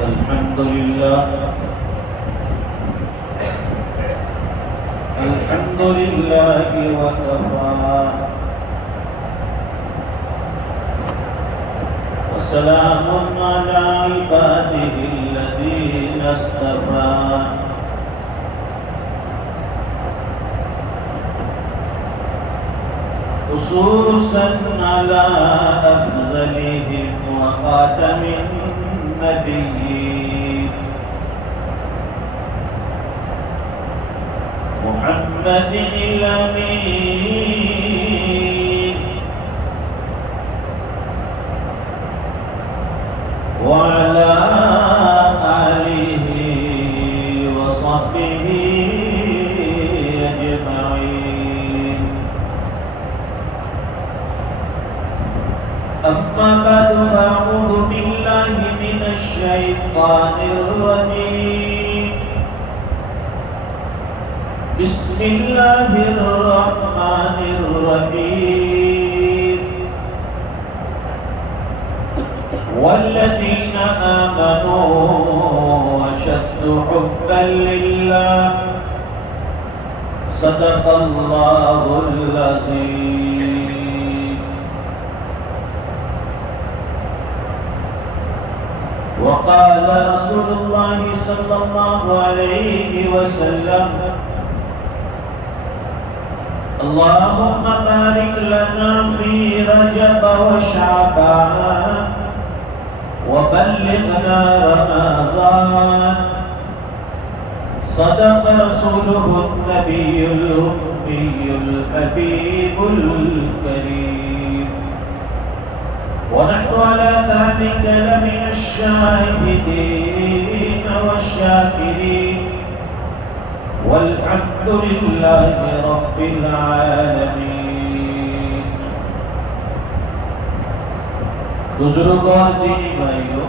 الحمد لله الحمد لله وكفى وسلام على عباده الذين اصطفى خصوصا على أفضلهم وخاتم النبيين محمد الأمين وعلى آله وصحبه أجمعين. أما بعد فأعوذ بالله من الشيطان الرجيم. بسم الله الرحمن الرحيم. والذين آمنوا أشد حبا لله صدق الله العظيم. وقال رسول الله صلى الله عليه وسلم اللهم بارك لنا في رجب وشعبان وبلغنا رمضان. صدق رسوله النبي الأمي الحبيب الكريم. ونحن على ذلك لمن الشاهدين والشاكرين والحمد لله رب العالمين. بزرگوں اور دینی بھائیوں،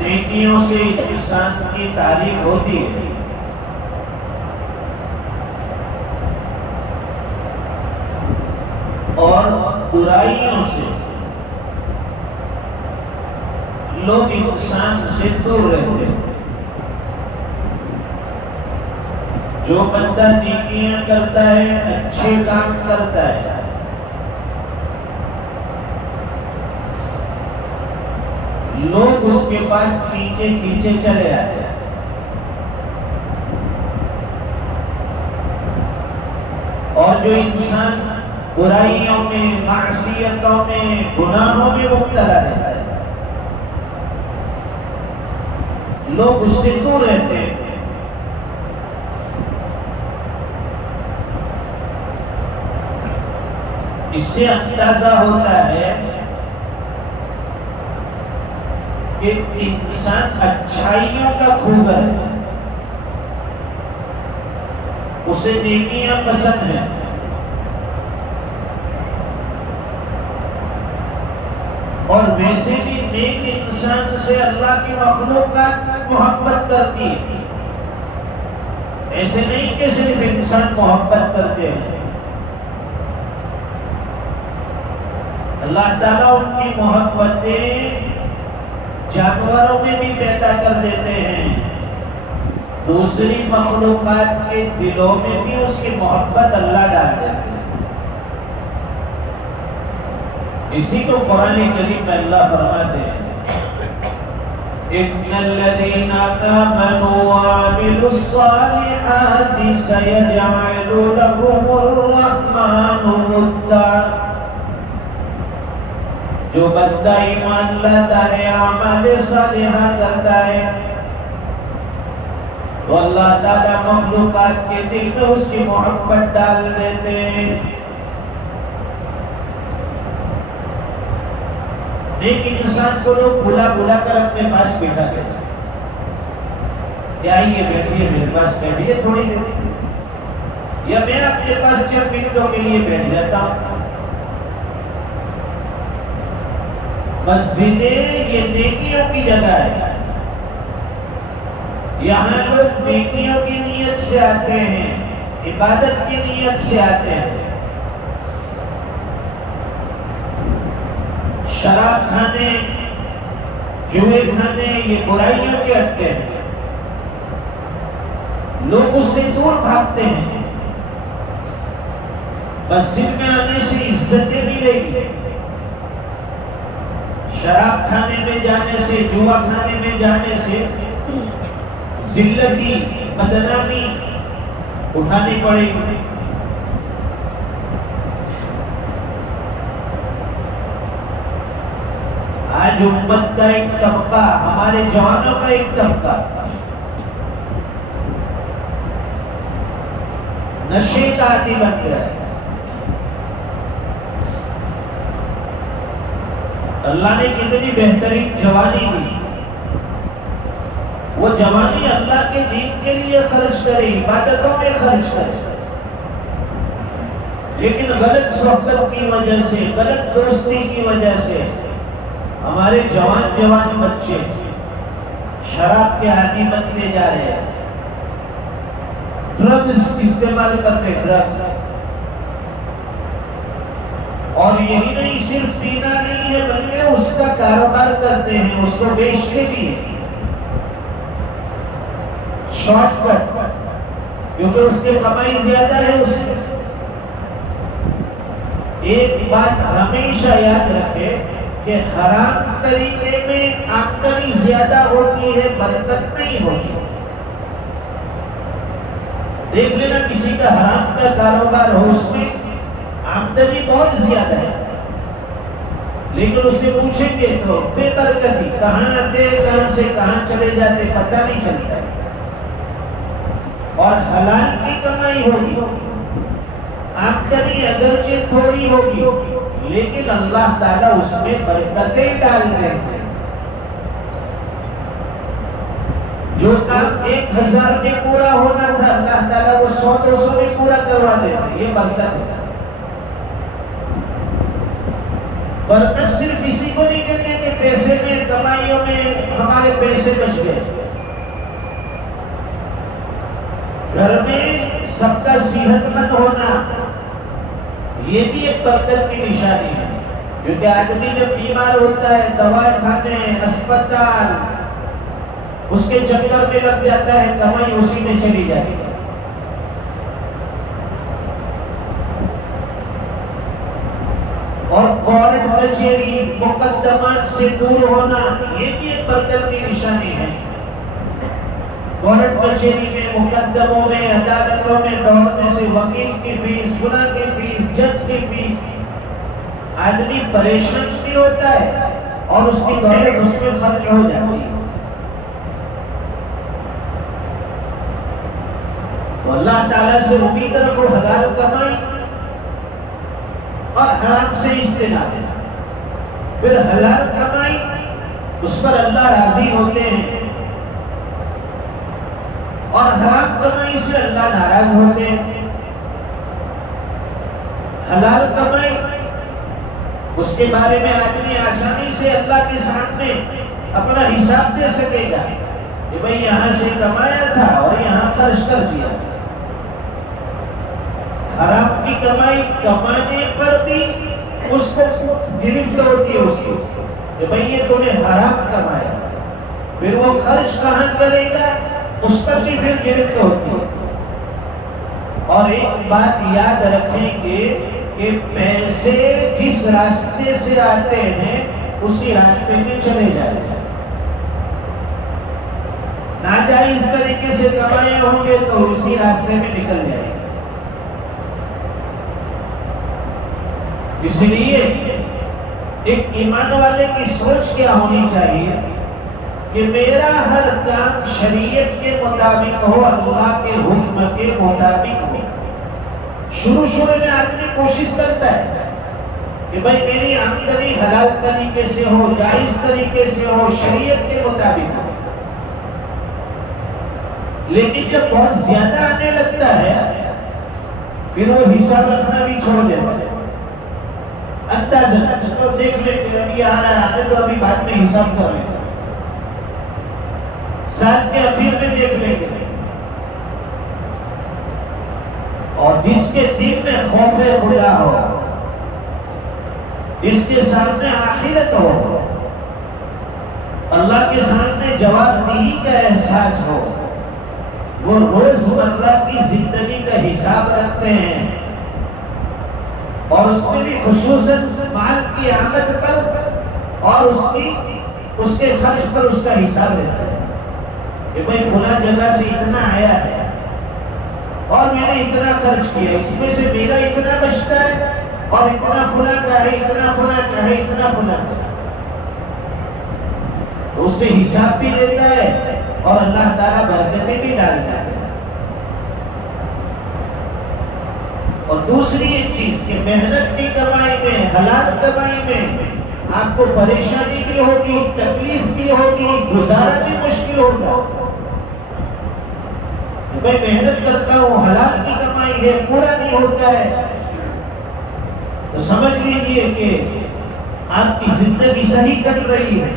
نیکیوں سے انسان کی تعریف ہوتی ہے اور برائیوں سے لوگ انسان سے دور رہتے ہیں. جو بندہ نیکیاں کرتا ہے، اچھے کام کرتا ہے، لوگ اس کے پاس کھینچے کھینچے چلے آتے ہیں. اور جو انسان برائیوں میں، معصیتوں میں، گناہوں میں مبتلا رہتا ہے، لوگ اس سے دور رہتے ہیں. اس سے اندازہ ہوتا ہے کہ انسان اچھائیوں کا خوگر ہے، اسے نیکیاں پسند ہیں. اور ویسے بھی نیک انسان سے اللہ کی مخلوقات محبت کرتی ہے. ایسے نہیں کہ صرف انسان محبت کرتے ہیں. اللہ تعالیٰ ان کی محبتیں جانوروں میں بھی پیدا کر دیتے ہیں، دوسری مخلوقات کے دلوں میں بھی اس کی محبت اللہ ڈال دیتے ہیں. اسی کو قرآن کریم میں اللہ فرماتے ہیں ان الذين آمنوا وعملوا الصالحات سيجعل لهم الرحمن ودا. جو بندہ ایمان لاتا ہے، اعمال صالحہ کرتا ہے، تو اللہ تعالیٰ مخلوقات کے دل میں اس کی محبت ڈال دیتے ہیں. لیکن انسان کو لوگ بلا بلا کر اپنے پاس بیٹھا دیتے ہیں. آئیے بیٹھیے میرے پاس، بیٹھیے تھوڑی دیر، یا میں اپنے پاس چند منٹوں کے لیے بیٹھ جاتا ہوں. مسجدیں یہ نیکیوں کی جگہ ہے. یہاں لوگ نیکیوں کی نیت سے آتے ہیں، عبادت کی نیت سے آتے ہیں. شراب کھانے، جوئے کھانے، یہ برائیوں کے اڈے ہیں، لوگ اس سے دور بھاگتے ہیں۔ مسجد میں آنے سے عزتیں ملے گی، شراب کھانے میں جانے سے، جوا کھانے میں جانے سے ذلتی، بدنامی اٹھانی پڑے گی۔ آج امت کا ایک طبقہ، ہمارے جوانوں کا ایک طبقہ نشے کا عادی بن گیا ہے۔ اللہ نے کتنی بہترین جوانی دی، وہ جوانی اللہ کے دین کے لیے خرچ کرے، عبادتوں میں خرچ کرے، لیکن غلط صحبت کی وجہ سے، غلط دوستی کی وجہ سے ہمارے جوان بچے شراب کے عادی بنتے جا رہے ہیں، ڈرگز استعمال کرتے، ڈرگز۔ اور یہی نہیں، صرف پینا نہیں ہے بلکہ اس کا کاروبار کرتے ہیں، اس کو بیچتے بھی ہیں، شارٹ کٹ، کیونکہ اس کی کمائی زیادہ ہے۔ اس میں ایک بات ہمیشہ یاد رکھے کہ حرام طریقے میں آمدنی زیادہ ہوتی ہے، برکت نہیں ہوتی۔ دیکھ لینا کسی کا حرام کا کاروبار ہو، اس میں آمدنی بہت زیادہ ہے، لیکن اس سے پوچھیں گے تو بے برکتی، کہاں آتے کہاں سے کہاں چلے جاتے پتہ نہیں چلتا ہے۔ اور حلال کی کمائی ہوگی، آمدنی اگرچہ تھوڑی ہوگی لیکن اللہ تعالیٰ اس میں برکتیں ڈال رہے ہیں۔ جو کام 1000 میں پورا ہونا تھا اللہ تعالیٰ وہ 100-200 میں پورا کروا دیتا ہے، یہ برکت ہے۔ برکت صرف اسی کو نہیں کہتے کہ پیسے میں، کمائیوں میں ہمارے پیسے بچ گئے۔ گھر میں سب کا صحت مند ہونا یہ بھی ایک برکت کی نشانی ہے، کیونکہ آدمی جب بیمار ہوتا ہے دوا کھانے، اسپتال، اس کے چکر میں لگ جاتا ہے، کمائی اسی میں چلی جاتی ہے۔ اور کورٹ کچہری مقدمات سے دور ہونا یہ بھی ایک برکت کی نشانی ہے۔ کورٹ کچہری میں، مقدموں میں، عدالتوں میں دوڑنے سے وکیل کی فیس، فلاں کی فیس، جج کی فیس، آدمی پریشان بھی ہوتا ہے اور اس کی دولت اس میں خرچ ہو جاتی ہے۔ تو اللہ تعالیٰ سے امید رکھو حلال کمائی اور حرام سے اجتناب۔ پھر حلال کمائی اس پر اللہ راضی ہوتے ہیں اور حرام کمائی سے اللہ ناراض ہوتے ہیں۔ حلال کمائی اس کے بارے میں آدمی آسانی سے اللہ کے سامنے اپنا حساب دے سکے گا کہ بھئی یہاں سے کمایا تھا اور یہاں خرچ کر دیا۔ حرام کی کمائی کمانے پر بھی اس کو گرفت ہوتی ہے اس کی کہ بھئی یہ تو نے حرام کمایا، پھر وہ خرچ کہاں کرے گا اس پر بھی پھر گرفت ہوتی ہے۔ اور ایک بات یاد رکھیں کہ پیسے جس راستے سے آتے ہیں اسی راستے میں چلے جاتے ہیں۔ ناجائز طریقے سے کمائے ہوں گے تو اسی راستے میں نکل جائے گا۔ اس لیے ایک ایمان والے کی سوچ کیا ہونی چاہیے کہ میرا ہر کام شریعت کے مطابق ہو، اللہ کے حکم کے مطابق ہو۔ شروع میں آدمی کوشش کرتا ہے کہ بھائی میری آمدنی حلال طریقے سے ہو، جائز طریقے سے ہو، شریعت کے مطابق ہو، لیکن جب بہت زیادہ آنے لگتا ہے پھر وہ حساب رکھنا بھی چھوڑ دیتا ہے۔ اندازہ تو دیکھ لیتے ابھی آ رہا ہے تو ابھی بعد میں حساب کر لیتے، سال کے اخیر میں دیکھ لیں گے۔ اور جس کے دل میں خوف خدا ہو، اس کے سامنے آخرت ہو، اللہ کے سامنے جواب دہی کا احساس ہو، وہ روز مرہ کی زندگی کا حساب رکھتے ہیں اور اس میں بھی خصوصاً مال کی آمد پر اور اس کے خرچ پر اس کا حساب لیتے ہیں کہ بھائی فلاں جگہ سے اتنا آیا ہے اور میں نے اتنا خرچ کیا، اس میں سے میرا اتنا بچتا ہے اور اتنا فلاں کا ہے، اتنا فلاں کا ہے، اتنا فلاں کا ہے، تو اس سے حساب بھی لیتا ہے اور اللہ تعالیٰ برکتیں بھی ڈالتا ہے۔ اور دوسری ایک چیز کہ محنت کی کمائی میں، حلال کمائی میں آپ کو پریشانی بھی ہوگی، تکلیف بھی ہوگی، گزارا بھی مشکل ہوگا۔ میں محنت کرتا ہوں، حلال کی کمائی ہے، پورا نہیں ہوتا ہے، تو سمجھ لیجئے کہ آپ کی زندگی صحیح کٹ رہی ہے۔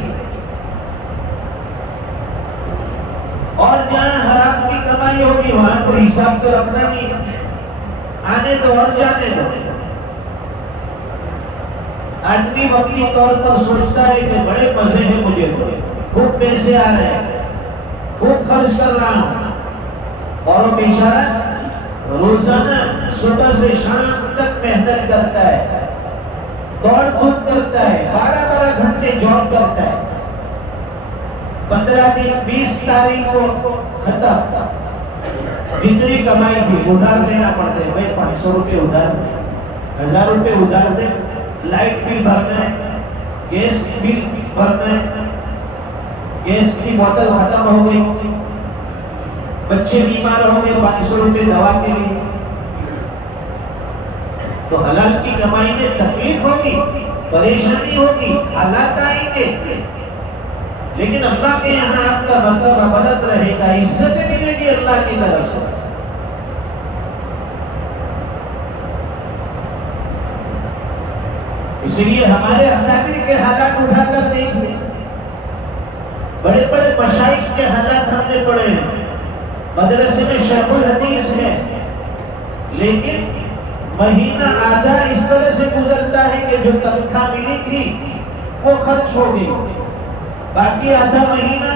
اور جہاں حرام کی کمائی ہوگی وہاں کو حساب سے رکھنا نہیں ہے، آنے دو اور جانے دو۔ آدمی وقتی طور پر سوچتا ہے کہ بڑے مزے ہیں، مجھے تو خوب پیسے آ رہے ہیں، خوب خرچ کر رہا ہوں، اور وہ بیچارہ روزانہ صبح سے شام تک محنت کرتا ہے، دوڑ دھوپ کرتا ہے، 12 گھنٹے جاب کرتا ہے، 15 دن 20 تاریخ کو ختم، جتنی کمائی تھی ادھار دینا پڑتے ہیں، بھائی 500 روپے ادھار دیں، 1000 روپے ادھار دیں، لائٹ بل بھرنا ہے، گیس بل بھرنا ہے، گیس کی بوتل ختم ہو گئی، بچے بیمار ہوں گے، 500 روپے دوا کے لیے، تو حلال کی کمائی میں تکلیف ہوگی، پریشانی ہوگی، حالات آئیں گے، لیکن اللہ کے یہاں آپ کا مرتبہ بدل رہے گا، عزت ملے گی اللہ کی طرف سے۔ اس لیے ہمارے اکابر کے حالات اٹھا کر دیکھیں، بڑے بڑے مشائخ کے حالات ہم نے پڑھے ہیں، مدرسے میں شیخ الحدیث ہے، لیکن مہینہ آدھا اس طرح سے گزرتا ہے کہ جو تنخواہ ملی تھی وہ خرچ ہو گئی، باقی آدھا مہینہ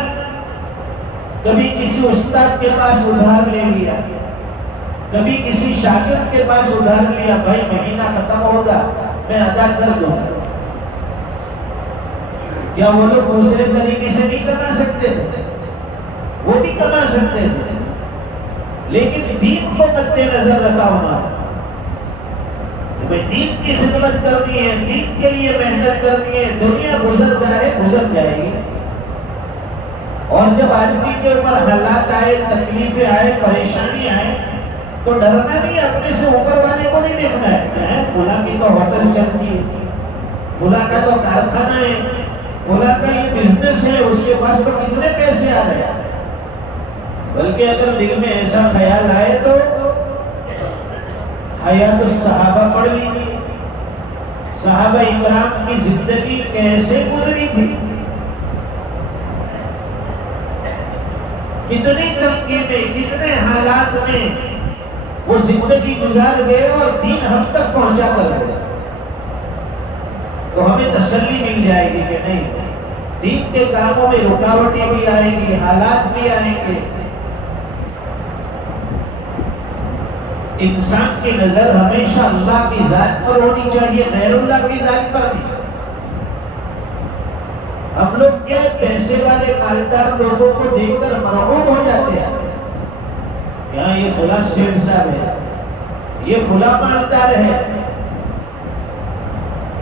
کبھی کسی استاد کے پاس ادھار لے لیا، کبھی کسی شاگرد کے پاس ادھار لیا، بھائی مہینہ ختم ہوگا میں ادا کر دوں۔ کیا وہ لوگ دوسرے طریقے سے نہیں کما سکتے تھے؟ وہ بھی کما سکتے تھے، لیکن دین کو مد نظر رکھا ہونا، دین کی خدمت کرنی ہے، دین کے لیے محنت کرنی ہے، دنیا گزر جائے گزر جائے گی، اور جب آدمی کے اوپر حالات آئے، تکلیفیں آئے، پریشانی آئے تو ڈرنا نہیں، اپنے سے اوپر والے کو نہیں دیکھنا ہے، فلاں کی تو ہوٹل چلتی ہے، فلاں کا تو کارخانہ ہے، فلاں کا یہ بزنس ہے، اس کے پاس تو کتنے پیسے آ رہے ہیں، بلکہ اگر دل میں ایسا خیال آئے تو حیات الصحابہ پڑھ لیجیے، صحابہ اکرام کی زندگی کیسے گزری تھی، کتنی تنگی میں، کتنے حالات میں وہ زندگی گزار گئے اور دین ہم تک پہنچا کر گئے، تو ہمیں تسلی مل جائے گی کہ نہیں، دین کے کاموں میں رکاوٹیں بھی آئیں گی، حالات بھی آئیں گے، انسان کی نظر ہمیشہ اللہ کی ذات پر ہونی چاہیے، غیر اللہ کی ذات پر نہیں۔ ہم لوگ کیا پیسے والے مالدار لوگوں کو دیکھ کر مرعوب ہو جاتے ہیں، یہاں یہ فلاں سیٹھ صاحب ہے، یہ فلاں مالدار ہے،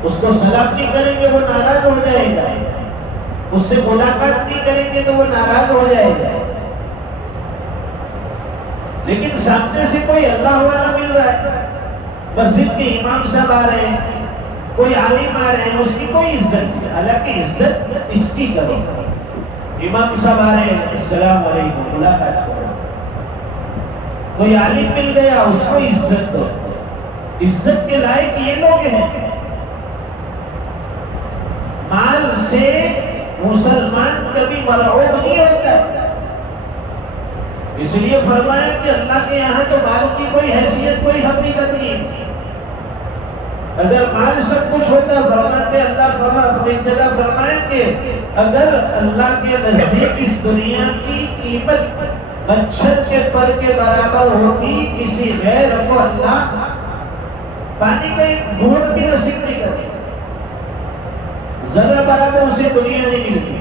اس کو سلام نہیں کریں گے وہ ناراض ہو جائے گا، اس سے ملاقات نہیں کریں گے تو وہ ناراض ہو جائے گا، لیکن سامنے سے کوئی اللہ والا مل رہا ہے، مسجد کے امام صاحب آ رہے ہیں، کوئی عالم آ رہے ہیں، اس کی کوئی عزت نہیں، حالانکہ عزت اس کی کرو، امام صاحب آ رہے ہیں السلام علیکم، ملاقات کرو، کوئی عالم مل گیا اس کو عزت دو، عزت کے لائق یہ لوگ ہیں۔ مال سے مسلمان کبھی مرعوب نہیں ہوتا، اس لیے فرمایا کہ اللہ کے یہاں تو مال کی کوئی حیثیت، کوئی حقیقت نہیں ہے، اگر مال سب کچھ ہوتا فرماتے اللہ فرمائیں کہ اگر اللہ کے نزدیک اس دنیا کی قیمت مچھر کے پر کے برابر ہوتی کسی غیر کو اللہ پانی کا ایک گھونٹ بھی نصیب نہیں کرتی، ذرا برابر اسے دنیا نہیں ملتی.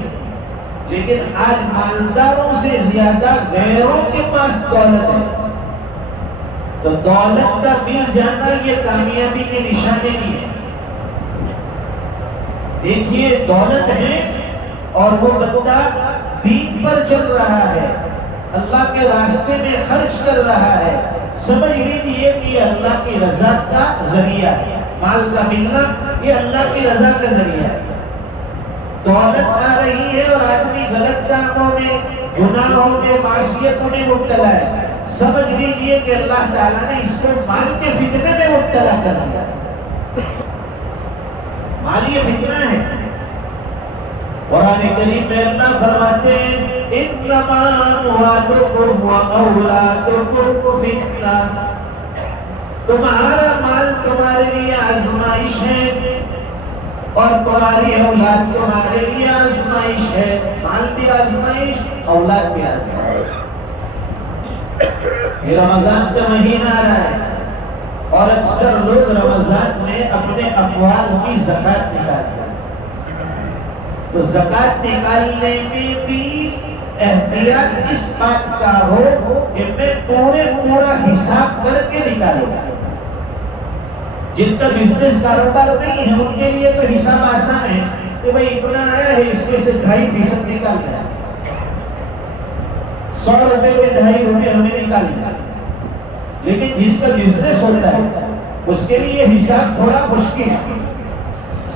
لیکن آج مالداروں سے زیادہ غیروں کے پاس دولت ہے، تو دولت کا مل جانا یہ کامیابی کی نشانی نہیں ہے. دیکھیے دولت ہے اور وہ بندہ دین پر چل رہا ہے، اللہ کے راستے میں خرچ کر رہا ہے، سمجھ لیجیے کہ یہ اللہ کی رضا کا ذریعہ ہے. مال کا ملنا یہ اللہ کی رضا کا ذریعہ ہے. دولت آ رہی ہے اور آدمی غلط کاموں میں، گناہوں میں، معصیتوں میں مبتلا ہے، سمجھ لیجیے کہ اللہ تعالیٰ نے اس کو مال کے فتنے میں مبتلا کر دیا. مال یہ فتنہ ہے. قرآن کریم میں اللہ فرماتے ہیں انما اموالکم واولادکم فتنہ، تمہارا مال تمہارے لیے آزمائش ہے اور تمہاری اولاد تمہارے لیے آزمائش ہے. مال بھی آزمائش، اولاد بھی آزمائش. یہ رمضان کا مہینہ آ رہا ہے اور اکثر لوگ رمضان میں اپنے اموال کی زکات نکالتے ہیں. تو زکات نکالنے میں بھی احتیاط اس بات کا ہو کہ میں پورا حساب کر کے نکالوں گا. جن کا بزنس کاروبار نہیں ہے ان کے لیے تو حساب آسان ہے کہ بھائی اتنا آیا ہے اس میں سے 2.5% نکال دیا، 100 روپے میں 2.5 روپے ہمیں نکال دیا. لیکن جس کا بزنس ہوتا ہے اس کے لیے حساب تھوڑا مشکل ہے.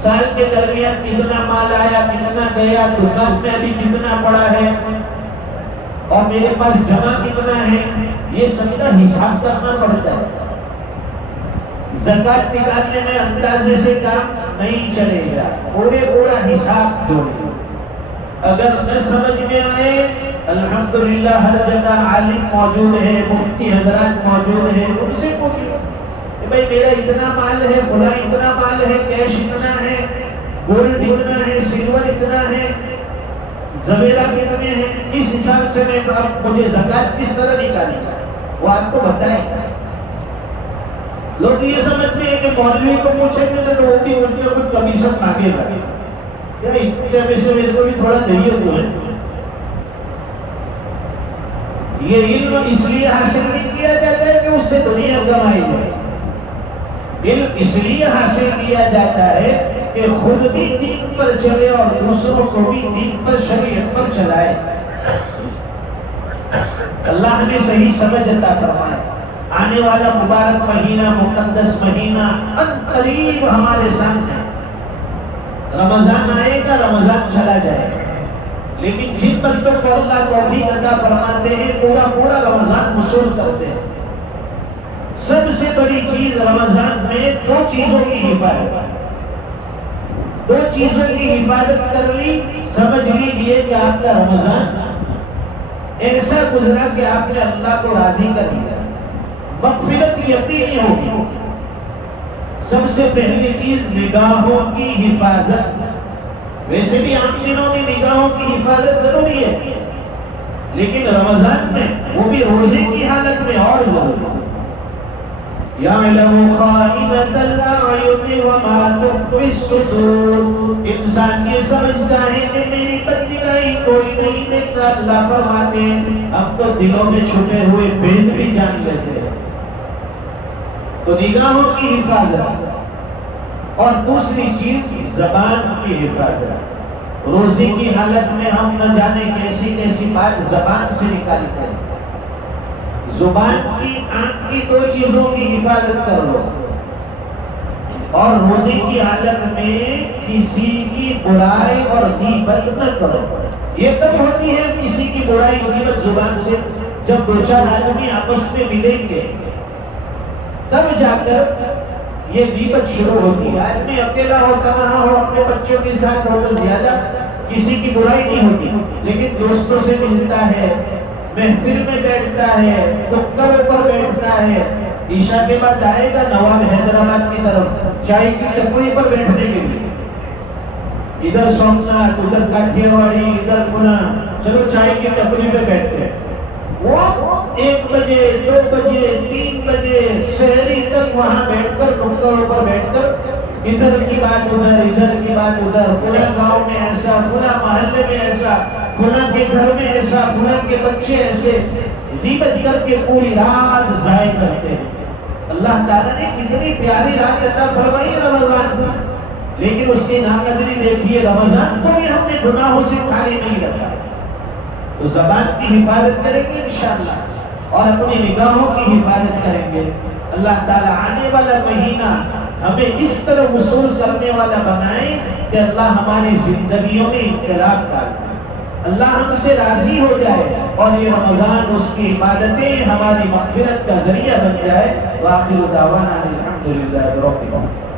سال کے درمیان کتنا مال آیا، کتنا گیا، دکان میں ابھی کتنا پڑا ہے اور میرے پاس جمع کتنا ہے، یہ سب کا حساب کرنا پڑتا ہے. زکات نکالنے میں اندازے سے کام نہیں چلے گا، پورا حساب دو. اگر نہ سمجھ میں آئے، الحمدللہ ہر جگہ عالم موجود ہے، مفتی حضرات موجود ہیں، ان سے پوچھو کہ بھائی میرا اتنا مال ہے، فلاں اتنا مال ہے، کیش اتنا ہے، گولڈ اتنا ہے، سلور اتنا ہے، زمیرہ کتنے ہیں، اس حساب سے میں مجھے زکات کس طرح نکالے گا وہ آپ کو بتائے گا. لوگ یہ سمجھتے ہیں کہ مولوی کو پوچھیں گے تو وہ بھی اس میں کچھ کمیشن مانگے گا، یا اتنے میں سے میرے کو بھی تھوڑا دئیے تو ہے. یہ علم اس لیے حاصل نہیں کیا جاتا ہے کہ اس سے دنیا کمائی جائے. علم اس لیے حاصل کیا جاتا ہے کہ خود بھی دین پر چلے اور دوسروں کو بھی دین پر، شریعت پر چلائے. اللہ نے صحیح سمجھ عطا فرمائے. آنے والا مبارک مہینہ، مقدس مہینہ ان قریب ہمارے سامنے. رمضان آئے گا، رمضان چلا جائے گا، لیکن جن بندوں کو اللہ توفیق عطا فرماتے ہیں پورا رمضان وصول کرتے ہیں. سب سے بڑی چیز رمضان میں 2 چیزوں کی حفاظت. 2 چیزوں کی حفاظت کر لی، سمجھ لیجیے کہ آپ کا رمضان ایسا گزرا کہ آپ نے اللہ کو راضی کر دیا، مغفرت یقینی ہوگی. سب سے پہلی چیز نگاہوں کی حفاظت. ویسے بھی عام دنوں میں نگاہوں کی حفاظت ضروری ہے، لیکن رمضان میں وہ بھی روزے کی حالت میں اور ضروری ہے. یعلم خائنۃ الاعین وما تخفی الصدور. انسان یہ سمجھتا ہے کہ میری بندگائی کوئی نہیں دیکھتا. اللہ فرماتے ہیں اب تو دلوں میں چھپے ہوئے بھید بھی جان لیتے ہیں. تو نگاہوں کی حفاظت. اور دوسری چیز زبان کی حفاظت. روزے کی حالت میں ہم نہ جانے کیسی بات زبان سے نکالتے ہیں. زبان کی، آنکھ کی 2 چیزوں کی حفاظت کر لو. اور روزے کی حالت میں کسی کی برائی اور غیبت نہ کرو. یہ کب ہوتی ہے کسی کی برائی غیبت زبان سے؟ جب 2-4 آدمی آپس میں ملیں گے تب جا کر یہ غیبت شروع ہوتی ہے. آدمی اکیلا ہو، تنہا ہو، اپنے بچوں کے ساتھ ہو تو زیادہ کسی کی برائی نہیں ہوتی، لیکن دوستوں سے ملتا ہے، محفل میں بیٹھتا ہے، دکتوں پر بیٹھتا ہے، عشاء کے بعد آئے گا نواب حیدرآباد کی طرف چائے کی ٹپری پر بیٹھنے کے لیے، ادھر سومناتھ، ادھر کاٹھیا واڑی، ادھر فلاں، چلو چائے کی ٹپری پہ بیٹھتے ہیں۔ وہ 1 بجے 2 بجے 3 بجے شہری تک وہاں بیٹھ کر نکڑوں پر بیٹھ کر ادھر کی بات ادھر، ادھر کی بات ادھر، فلاں گاؤں میں ایسا، فلاں محلے میں ایسا، فلاں کے گھر میں ایسا، فلاں کے بچے ایسے، غیبت کر کے پوری رات ضائع کرتے ہیں۔ اللہ تعالیٰ نے کتنی پیاری رات عطا فرمائی رمضان کو، لیکن اس کی ناقدری دیکھیے۔ رمضان کو بھی ہم نے گناہوں سے خالی نہیں رکھا۔ تو زبان کی حفاظت کریں گے انشاءاللہ، اور اپنی نگاہوں کی حفاظت کریں گے۔ اللہ تعالیٰ آنے والا مہینہ ہمیں اس طرح وصول کرنے والا بنائے کہ اللہ ہماری زندگیوں میں انقلاب ڈالے، اللہ ہم سے راضی ہو جائے، اور یہ رمضان اس کی عبادتیں ہماری مغفرت کا ذریعہ بن جائے۔ وآخر دعوانا الحمدللہ رب العالمین۔